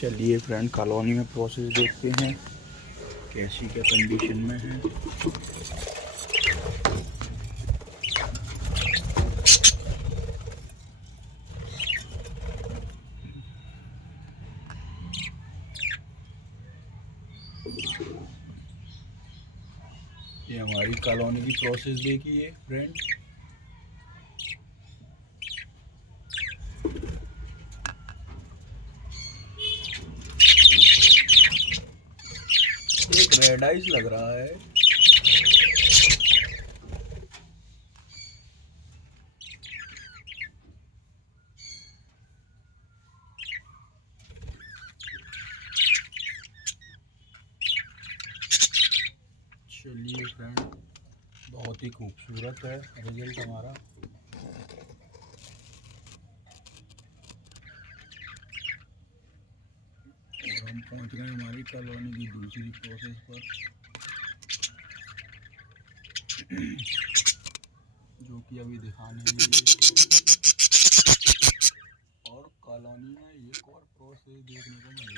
चलिए friend, colony में process देखते हैं कैसी क्या कंडीशन में है। ये हमारी कॉलोनी की प्रोसेस देखिए फ्रेंड। एक रेड आइस लग रहा है। चलिए फ्रेंड, बहुत ही खूबसूरत है रिजल्ट हमारा। और हम पहुंच गए हमारी कॉलोनी की दूसरी प्रोसेस पर, जो कि अभी दिखाने में और कॉलोनी में एक और प्रोसेस देखने को मिल